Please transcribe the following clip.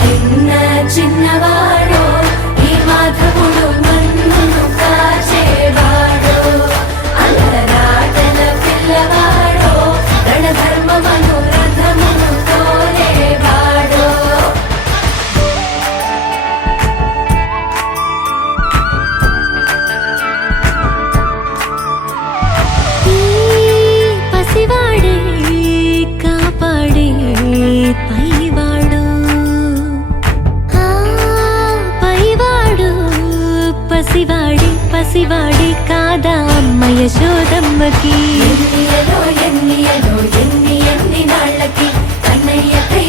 చిన్న చిన్నవాడో ఈ మాధవుడు మన్నును కాచేవాడో అల్లరాటల పిల్లవాడో రణధర్మమను రథమును తోలేవాడో పసివాడే కాపాడే పైవాడు పైవాడు పసివాడి పసివాడి కాదా అమ్మ యశోదమ్మకి ఎన్ని ఎన్ని నాళ్ళకి కన్నయ్య కై